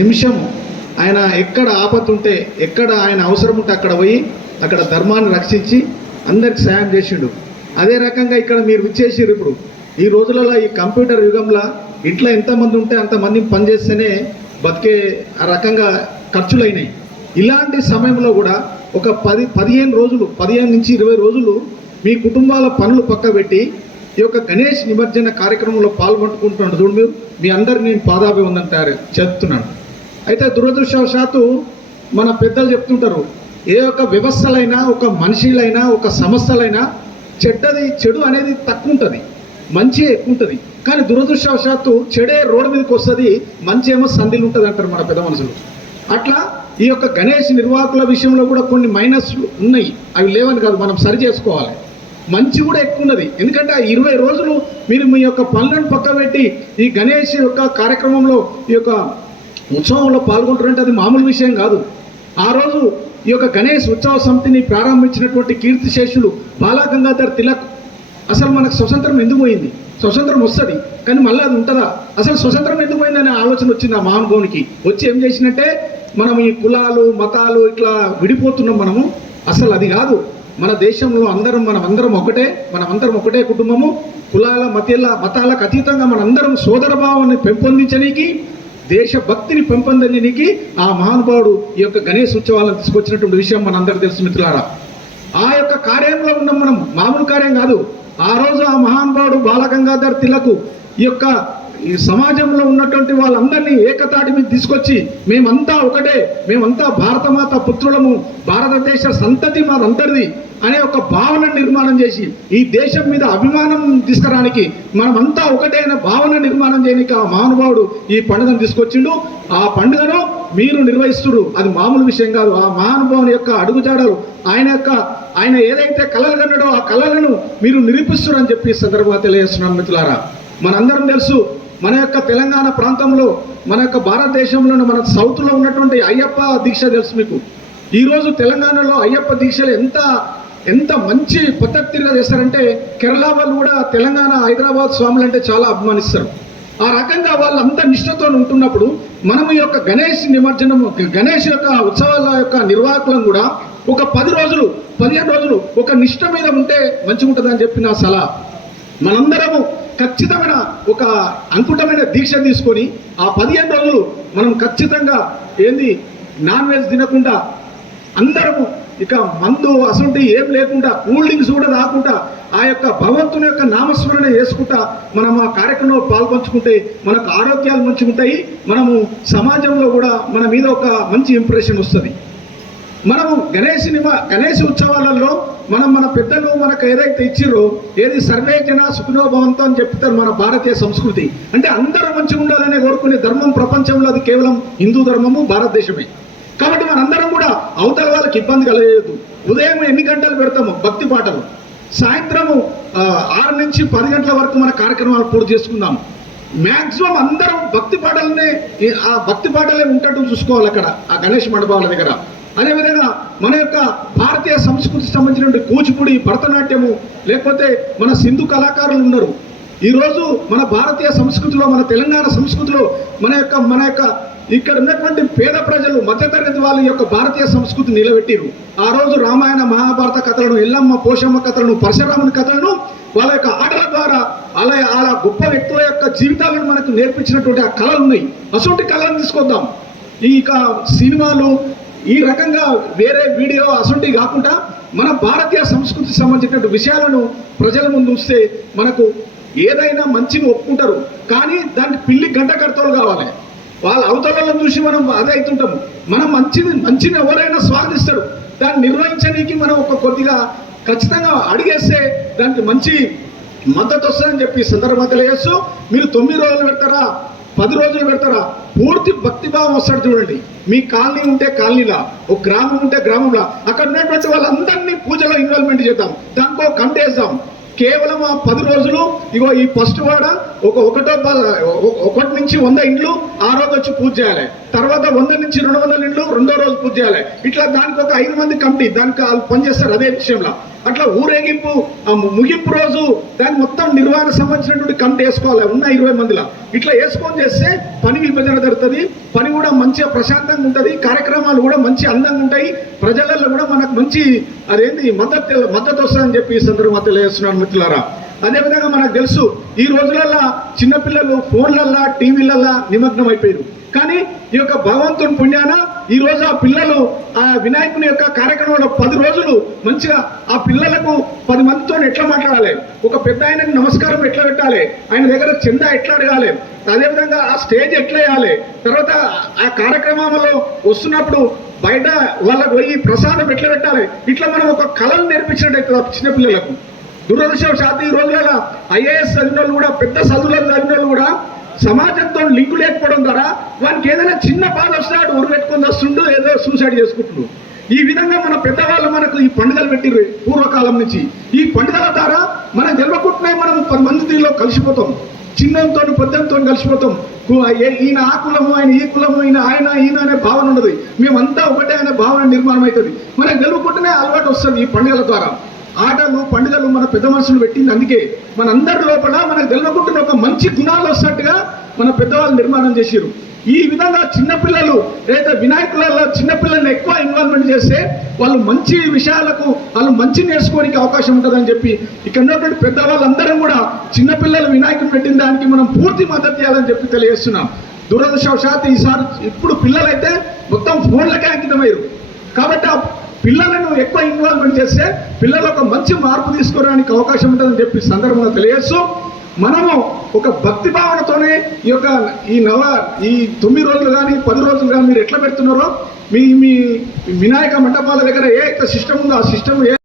నిమిషము ఆయన ఎక్కడ ఆపత్తు ఉంటే ఎక్కడ ఆయన అవసరం ఉంటే అక్కడ పోయి అక్కడ ధర్మాన్ని రక్షించి అందరికి సాయం చేసిండు. అదే రకంగా ఇక్కడ మీరు విచ్చేసిర్రు ఇప్పుడు. ఈ రోజులలో ఈ కంప్యూటర్ యుగంలో ఇంట్లో ఎంతమంది ఉంటే అంతమంది పనిచేస్తేనే బతికే ఆ రకంగా ఖర్చులు అయినాయి ఇలాంటి సమయంలో కూడా ఒక పది పదిహేను రోజులు పదిహేను నుంచి ఇరవై రోజులు మీ కుటుంబాల పనులు పక్క పెట్టి ఈ యొక్క గణేష్ నిమజ్జన కార్యక్రమంలో పాల్గొంటుకుంటున్నాడు చూడు మీరు. మీ అందరికి నేను పాదాభివందనం తయారు చెప్తున్నాను అయితే దురదృష్టవశాత్తు మన పెద్దలు చెప్తుంటారు ఏ ఒక్క వ్యవస్థలైనా ఒక మనిషిలైనా ఒక సంస్థలైనా చెడ్డది చెడు అనేది తక్కువ ఉంటుంది మంచి ఎక్కువ ఉంటుంది కానీ దురదృష్టవశాత్తు చెడే రోడ్డు మీదకి వస్తుంది మంచి ఏమో సంధిలు ఉంటుంది అంటారు మన పెద్ద మనుషులు. అట్లా ఈ యొక్క గణేష్ నిర్వాహకుల విషయంలో కూడా కొన్ని మైనస్లు ఉన్నాయి. అవి లేవని కాదు మనం సరి చేసుకోవాలి. మంచి కూడా ఎక్కువ ఉన్నది ఎందుకంటే ఆ ఇరవై రోజులు మీరు మీ యొక్క పనులను పక్కబెట్టి ఈ గణేష్ యొక్క కార్యక్రమంలో ఈ యొక్క ఉత్సవంలో పాల్గొంటారంటే అది మామూలు విషయం కాదు. ఆ రోజు ఈ యొక్క గణేష్ ఉత్సవ సమితిని ప్రారంభించినటువంటి కీర్తిశేషులు బాలగంగాధర్ తిలక్. అసలు మనకు స్వతంత్రం ఎందుకు పోయింది? స్వతంత్రం వస్తుంది కానీ మళ్ళీ అది ఉంటుందా? అసలు స్వతంత్రం ఎందుకు పోయిందనే ఆలోచన వచ్చింది ఆ మహానుభావునికి. వచ్చి ఏం చేసినట్టే మనం ఈ కులాలు మతాలు ఇట్లా విడిపోతున్నాం మనము. అసలు అది కాదు. మన దేశంలో అందరం మనం అందరం ఒకటే మనం అందరం ఒకటే కుటుంబము. కులాల మతాల మతాలకు అతీతంగా మనందరం సోదర భావాన్ని పెంపొందించడానికి దేశభక్తిని పెంపొందించడానికి ఆ మహానుభావుడు ఈ యొక్క గణేష్ ఉత్సవాలను తీసుకొచ్చినటువంటి విషయం మనందరికీ తెలుసు మిత్రులారా. ఆ యొక్క కార్యంలో ఉన్నాం మనం. మామూలు కార్యం కాదు. ఆ రోజు ఆ మహానుభావుడు బాలగంగాధర్ తిలకు ఈ యొక్క ఈ సమాజంలో ఉన్నటువంటి వాళ్ళందరినీ ఏకతాటి మీద తీసుకొచ్చి మేమంతా ఒకటే మేమంతా భారతమాత పుత్రులము భారతదేశ సంతతి మాదంతరిది అనే ఒక భావన నిర్మాణం చేసి ఈ దేశం మీద అభిమానం తీసుకురానికి మనమంతా ఒకటే అనే భావన నిర్మాణం చేయడానికి ఆ మహానుభావుడు ఈ పండుగను తీసుకొచ్చిండు. ఆ పండుగను మీరు నిర్వహిస్తుడు అది మామూలు విషయం కాదు. ఆ మహానుభావుని యొక్క అడుగుజాడలు ఆయన యొక్క ఆయన ఏదైతే కళలు కన్నాడో ఆ కళలను మీరు నిరూపిస్తున్నారు అని చెప్పి సందర్భంగా తెలియజేస్తున్నాను మిత్రులారా. మనందరం తెలుసు మన యొక్క తెలంగాణ ప్రాంతంలో మన యొక్క భారతదేశంలోని మన సౌత్లో ఉన్నటువంటి అయ్యప్ప దీక్ష తెలుసు మీకు. ఈరోజు తెలంగాణలో అయ్యప్ప దీక్షలు ఎంత ఎంత మంచి పద్ధతిగా చేస్తారంటే కేరళ వాళ్ళు కూడా తెలంగాణ హైదరాబాద్ స్వాములు అంటే చాలా అభిమానిస్తారు. ఆ రకంగా వాళ్ళంతా నిష్ఠతో ఉంటున్నప్పుడు మనం ఈ యొక్క గణేష్ నిమజ్జనం గణేష్ యొక్క ఉత్సవాల యొక్క నిర్వాహకులను కూడా ఒక పది రోజులు పదిహేను రోజులు ఒక నిష్ఠ మీద ఉంటే మంచిగా ఉంటుందని చెప్పి నా సలహా. మనందరము ఖచ్చితమైన ఒక అంకుటమైన దీక్ష తీసుకొని ఆ పదిహేను రోజులు మనం ఖచ్చితంగా ఏంది? నాన్ వెజ్ తినకుండా అందరము ఇక మందు అసలు ఏం లేకుండా కూల్ డ్రింక్స్ కూడా రాకుండా ఆ యొక్క భగవంతుని యొక్క నామస్మరణ చేసుకుంటా మనం ఆ కార్యక్రమంలో పాల్పంచుకుంటే మనకు ఆరోగ్యాలు మంచిగా ఉంటాయి మనము సమాజంలో కూడా మన మీద ఒక మంచి ఇంప్రెషన్ వస్తుంది. మనము గణేష్ నిమ గణేష్ ఉత్సవాలలో మనం మన పెద్దలు మనకు ఏదైతే ఇచ్చిరో ఏది సర్వే జన సుఖనోభవంతో అని చెప్తారు మన భారతీయ సంస్కృతి. అంటే అందరూ మంచిగా ఉండాలనే కోరుకునే ధర్మం ప్రపంచంలో అది కేవలం హిందూ ధర్మము భారతదేశమే. కాబట్టి మనందరం కూడా అవతల వాళ్ళకి ఇబ్బంది కలగలేదు ఉదయం ఎన్ని గంటలు పెడతాము భక్తి పాటలు. సాయంత్రము ఆరు నుంచి పది గంటల వరకు మన కార్యక్రమాలు పూర్తి చేసుకుందాం మ్యాక్సిమం అందరం భక్తి పాటలనే ఆ భక్తి పాటలే ఉంటట్టు చూసుకోవాలి అక్కడ ఆ గణేష్ మండపాల దగ్గర. అదేవిధంగా మన యొక్క భారతీయ సంస్కృతికి సంబంధించినటువంటి కూచిపూడి భరతనాట్యము లేకపోతే మన సింధు కళాకారులు ఉన్నారు. ఈరోజు మన భారతీయ సంస్కృతిలో మన తెలంగాణ సంస్కృతిలో మన యొక్క మన యొక్క ఇక్కడ ఉన్నటువంటి పేద ప్రజలు మధ్యతరగతి వాళ్ళ యొక్క భారతీయ సంస్కృతి నిలబెట్టిరు. ఆ రోజు రామాయణ మహాభారత కథలను ఎల్లమ్మ పోషమ్మ కథలను పరశురాముని కథలను వాళ్ళ యొక్క ఆటల ద్వారా అలా అలా గొప్ప వ్యక్తుల యొక్క జీవితాలను మనకు నేర్పించినటువంటి ఆ కళలు ఉన్నాయి. అటువంటి కళలను తీసుకొద్దాం. ఈ ఇక సినిమాలు ఈ రకంగా వేరే వీడియో అసొంటి కాకుండా మన భారతీయ సంస్కృతికి సంబంధించినటువంటి విషయాలను ప్రజల ముందు ఉంచితే మనకు ఏదైనా మంచిని ఒప్పుకుంటారు. కానీ దానికి పిల్లి గంట కడతలు కావాలి. వాళ్ళ అవతలను చూసి మనం అదే అవుతుంటాము. మనం మంచిని మంచిని ఎవరైనా స్వాగతిస్తారు దాన్ని నిర్వహించడానికి మనం ఒక కొద్దిగా ఖచ్చితంగా అడిగేస్తే దానికి మంచి మద్దతు వస్తుందని చెప్పి ఈ సందర్భంగా తెలియజేస్తూ మీరు తొమ్మిది రోజులు పెడతారా? పది రోజులు పెడతారా? పూర్తి భక్తిభావం వస్తాడు చూడండి. మీ కాలనీ ఉంటే కాలనీలా ఒక గ్రామం ఉంటే గ్రామంలో అక్కడ ఉన్నటువంటి వాళ్ళందరినీ పూజలో ఇన్వాల్వ్మెంట్ చేద్దాం. దానికో కంటేద్దాం కేవలం ఆ పది రోజులు ఇగో ఈ ఫస్ట్ వాడ ఒక ఒకటో ఒకటి నుంచి వంద ఇండ్లు ఆ రోజు వచ్చి పూజ చేయాలి. తర్వాత వంద నుంచి రెండు వందల ఇండ్లు రెండో రోజు పూజ చేయాలి. ఇట్లా దానికి ఒక ఐదు మంది కమిటీ దానికి వాళ్ళు పనిచేస్తారు అదే విషయంలో. అట్లా ఊరేగింపు ముగింపు రోజు దానికి సంబంధించినటువంటి కమిటీ వేసుకోవాలి. ఉన్న ఇరవై మందిలో. ఇట్లా వేసుకొని చేస్తే పని విభజన జరుగుతుంది. పని కూడా మంచిగా ప్రశాంతంగా ఉంటుంది. కార్యక్రమాలు కూడా మంచి అందంగా ఉంటాయి. ప్రజలలో కూడా మనకు మంచి అదేంటి మద్దతు మద్దతు వస్తుందని చెప్పి ఈ సందర్భంగా తెలియజేస్తున్నాను మిత్రులారా. అదేవిధంగా మనకు తెలుసు ఈ రోజులల్లో చిన్నపిల్లలు ఫోన్లల్లా టీవీలల్లా నిమగ్నం అయిపోయారు కానీ ఈ యొక్క భగవంతుని పుణ్యాన ఈ రోజు ఆ పిల్లలు ఆ వినాయకుని యొక్క కార్యక్రమంలో పది రోజులు మంచిగా ఆ పిల్లలకు పది మందితో ఎట్లా మాట్లాడాలి? ఒక పెద్ద ఆయనకు నమస్కారం ఎట్లా పెట్టాలి? ఆయన దగ్గర చందా ఎట్లా అడగాలి? అదేవిధంగా ఆ స్టేజ్ ఎట్లా వేయాలి? తర్వాత ఆ కార్యక్రమంలో వస్తున్నప్పుడు బయట వాళ్ళకు పోయి ప్రసాదం ఎట్లా పెట్టాలి? ఇట్లా మనం ఒక కళను నేర్పించినట్టు చిన్నపిల్లలకు దురదృష్టవశాత్తు ఈ రోజులలో ఐఏఎస్ చదివిన వాళ్ళు కూడా పెద్ద చదువులను చదివిన కూడా సమాజంతో లింకు లేకపోవడం ద్వారా వానికి ఏదైనా చిన్న బాధ వస్తున్నాడు ఉరు పెట్టుకొని వస్తుండు ఏదో సూసైడ్ చేసుకుంటున్నాడు. ఈ విధంగా మన పెద్దవాళ్ళు మనకు ఈ పండుగలు పెట్టిర్రు పూర్వకాలం నుంచి. ఈ పండుగల ద్వారా మనం గెలవకుంటున్నాయి మనం పది మంది దీనిలో కలిసిపోతాం. చిన్నంతో పెద్దంతో కలిసిపోతాం. ఈయన ఆ కులము ఆయన ఈ కులము ఈయన ఆయన ఈయన అనే భావన ఉండదు. మేమంతా ఒకటే అనే భావన నిర్మాణం అవుతుంది మనం గెలుపుకుంటేనే అలవాటు వస్తుంది ఈ పండుగల ద్వారా. ఆటలు పండుగలు మన పెద్ద మనుషులు పెట్టింది. అందుకే మన అందరి లోపల మనకు తెలియకుంటున్న ఒక మంచి గుణాలు వస్తున్నట్టుగా మన పెద్దవాళ్ళు నిర్మాణం చేసిరు ఈ విధంగా చిన్నపిల్లలు లేదా వినాయకులలో చిన్నపిల్లల్ని ఎక్కువ ఇన్వాల్వ్మెంట్ చేస్తే వాళ్ళు మంచి విషయాలకు వాళ్ళు మంచి నేర్చుకోవడానికి అవకాశం ఉంటుందని చెప్పి ఇక్కడ ఉన్నటువంటి పెద్దవాళ్ళందరం కూడా చిన్నపిల్లలు వినాయకుడు పెట్టిన దానికి మనం పూర్తి మద్దతు చేయాలని చెప్పి తెలియజేస్తున్నాం. దురదృష్టవశాత్తు ఈసారి ఇప్పుడు పిల్లలైతే మొత్తం ఫోన్లకే అంకితమయ్యారు. కాబట్టి పిల్లలను ఎక్కువ ఇన్వాల్వ్మెంట్ చేస్తే పిల్లలు ఒక మంచి మార్పు తీసుకోవడానికి అవకాశం ఉంటుందని చెప్పి సందర్భంగా తెలియజేస్తూ మనము ఒక భక్తి భావనతోనే ఈ యొక్క ఈ నవ ఈ తొమ్మిది రోజులు కానీ పది రోజులు కానీ మీరు ఎట్లా పెడుతున్నారో మీ మీ వినాయక మండపాల దగ్గర ఏ సిస్టమ్ ఉందో ఆ సిస్టమ్ ఏ